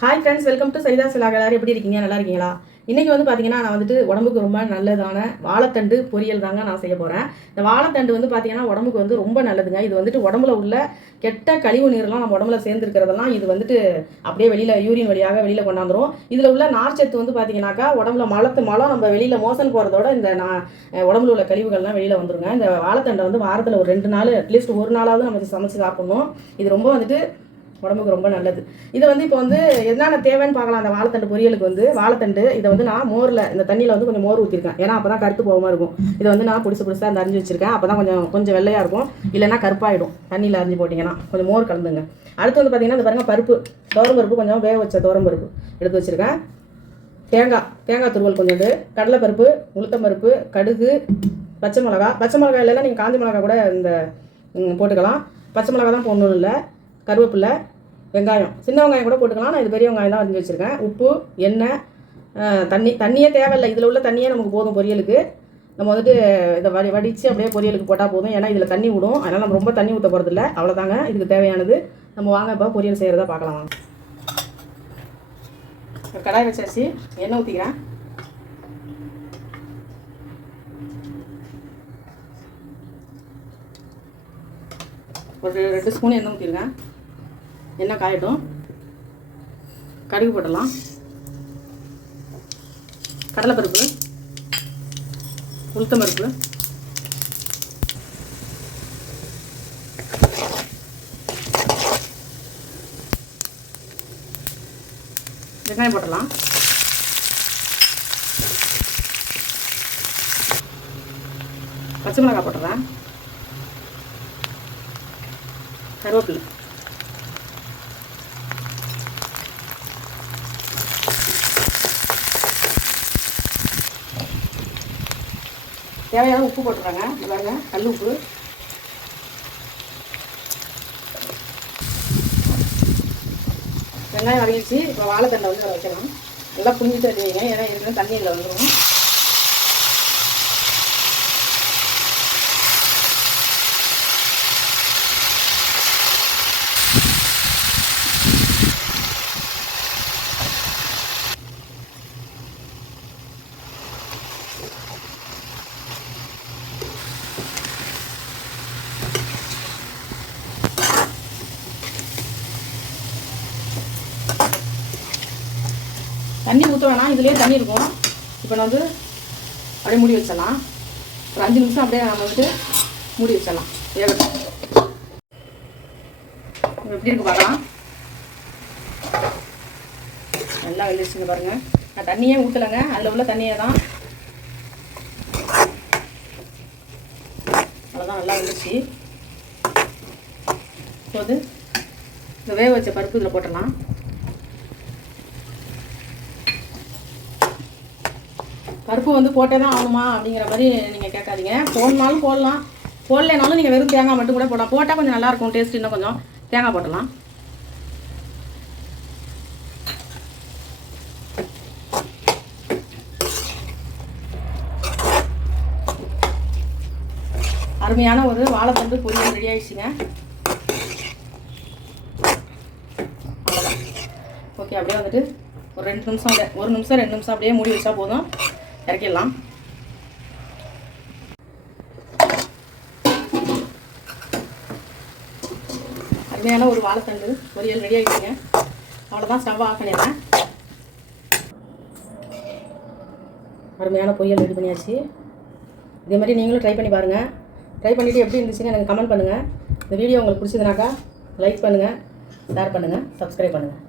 Hi friends welcome to Saritha சிலாக எல்லாரும் எப்படி இருக்கீங்க? நல்லா இருக்கீங்களா? இன்றைக்கி வந்து பார்த்தீங்கன்னா நான் வந்துட்டு உடம்புக்கு ரொம்ப நல்லதான வாழைத்தண்டு பொரியல் தாங்க நான் செய்ய போகிறேன் இந்த வாழைத்தண்டு வந்து பார்த்தீங்கன்னா உடம்புக்கு வந்து ரொம்ப நல்லதுங்க. இது வந்துட்டு உடம்புல உள்ள கெட்ட கழிவு நீர்லாம் நம்ம உடம்புல சேர்ந்துருக்கிறதெல்லாம் இது வந்துட்டு அப்படியே வெளியில் யூரின் வழியாக வெளியில் கொண்டாந்துரும் இதில் உள்ள நார்ச்சத்து வந்து பார்த்தீங்கன்னாக்கா உடம்புல மலத்து மலம் நம்ம வெளியில் மோசன் போகிறதோட இந்த நான் உடம்புல உள்ள கழிவுகள்லாம் வெளியில் வந்துருங்க. இந்த வாழைத்தண்டை வந்து வாரத்தில் ஒரு ரெண்டு நாள் அட்லீஸ்ட் ஒரு நாளாவது நம்ம சமைச்சு சாப்பிடணும். இது ரொம்ப வந்துட்டு உடம்புக்கு ரொம்ப நல்லது. இதை வந்து இப்போ வந்து என்னென்ன தேவைன்னு பார்க்கலாம். அந்த வாழைத்தண்டு பொரியலுக்கு வந்து வாழைத்தண்டு இதை வந்து நான் மோரில் இந்த தண்ணியில் வந்து கொஞ்சம் மோர் ஊற்றிருக்கேன் ஏன்னா அப்போ தான் கருத்து போகாமல் இருக்கும். இதை வந்து நான் புடிசு புடிசாக அந்த அரிஞ்சு வச்சிருக்கேன். அப்போ தான் கொஞ்சம் கொஞ்சம் வெள்ளையாக இருக்கும். இல்லைன்னா கருப்பாயிடும். தண்ணியில் அரிஞ்சு போட்டிங்கன்னா கொஞ்சம் மோர் கலந்துங்க. அடுத்து வந்து பார்த்தீங்கன்னா இந்த பாருங்கள் பருப்பு தோரம் பருப்பு கொஞ்சம் வேக வச்ச தோரம் பருப்பு எடுத்து வச்சிருக்கேன். தேங்காய் தேங்காய் துருவல் கொஞ்சோண்டு கடலைப்பருப்பு உளுத்தம்பருப்பு கடுகு பச்சை மிளகா. பச்சை மிளகா இல்லைன்னா நீங்கள் காஞ்ச மிளகா கூட இந்த போட்டுக்கலாம். பச்சை மிளகா தான் போடணும் இல்லை. கருவேப்பிலை வெங்காயம். சின்ன வெங்காயம் கூட போட்டுக்கலாம். நான் இது பெரிய வெங்காயம் தான் அரிஞ்சு வச்சுருக்கேன். உப்பு எண்ணெய் தண்ணி தண்ணியே தேவையில்லை. இதில் உள்ள தண்ணியே நமக்கு போதும் பொரியலுக்கு. நம்ம வந்துட்டு இதை வடி வடித்து அப்படியே பொரியலுக்கு போட்டால் போதும். ஏன்னா இதில் தண்ணி விடும். அதனால் நம்ம ரொம்ப தண்ணி ஊற்ற போகிறதில்ல அவ்வளோதாங்க இதுக்கு தேவையானது. நம்ம வாங்க இப்போ பொரியல் செய்கிறதா பார்க்கலாம். வாங்க கடாய் வச்சாச்சு. எண்ணெய் ஊற்றிக்கிறேன் ஒரு ரெண்டு ஸ்பூன் எண்ணெய் ஊற்றிருக்கேன் எண்ணெய் காயட்டும்? கடுகு போடலாம். கடலைப்பருப்பு உளுத்தம்பருப்பு வெங்காயம் போடலாம். பச்சை மிளகாய் போட்டுறேன். கருவேப்பிலை. தேவையான உப்பு போட்டுறாங்க பாருங்க கல் உப்பு. வெங்காயம் வதங்கிடுச்சு. இப்போ வாழைத்தண்டை வந்து அதை வைக்கலாம் நல்லா புரிஞ்சுட்டு வச்சுக்கோங்க. ஏன்னா இருக்கிற தண்ணியில் வந்துடும் தண்ணி ஊற்ற வேணாம். இதுலேயே தண்ணி இருக்கும். இப்போ நான் வந்து அப்படியே மூடி வச்சிடலாம். ஒரு அஞ்சு நிமிஷம் அப்படியே நம்ம வந்துட்டு மூடி வச்சிடலாம். வேகட்டும். எப்படி இருக்கு பார்க்கலாம். நல்லா வெந்துருச்சுங்க பாருங்க. நான் தண்ணியே ஊற்றலைங்க அதில் உள்ள தண்ணியே தான். அவ்வளோதான் நல்லா வந்துச்சு இப்போ வந்து இந்த வேக வச்ச பருப்பு இதில் போட்டலாம் பருப்பு வந்து போட்டே தான் ஆகணுமா அப்படிங்கிற மாதிரி நீங்கள் கேட்காதீங்க. போடனாலும் போடலாம். போடலைனாலும் நீங்கள் வெறும் தேங்காய் மட்டும் கூட போடலாம். போட்டால் கொஞ்சம் நல்லாயிருக்கும் டேஸ்ட் இன்னும் கொஞ்சம் தேங்காய் போடலாம் அருமையான ஒரு வாழைத்தண்டு பொரியல் ரெடி ஆயிடுச்சுங்க. ஓகே அப்படியே வந்துட்டு ஒரு ரெண்டு நிமிஷம் அப்படியே- ஒரு நிமிஷம் ரெண்டு நிமிஷம் அப்படியே மூடி வச்சா போதும். இறக்கிடலாம். அருமையான ஒரு வாழைத்தண்டு பொரியல் ரெடி ஆகிடுங்க அவ்வளோதான் ஸ்டவ் ஆஃப் பண்ணிடுறேன். அருமையான பொரியல் ரெடி பண்ணியாச்சு. இதே மாதிரி நீங்களும் ட்ரை பண்ணி பாருங்கள் ட்ரை பண்ணிவிட்டு எப்படி இருந்துச்சுன்னு எனக்கு கமெண்ட் பண்ணுங்கள் இந்த வீடியோ உங்களுக்கு பிடிச்சதுனாக்கா லைக் பண்ணுங்கள் ஷேர் பண்ணுங்கள் சப்ஸ்கிரைப் பண்ணுங்கள்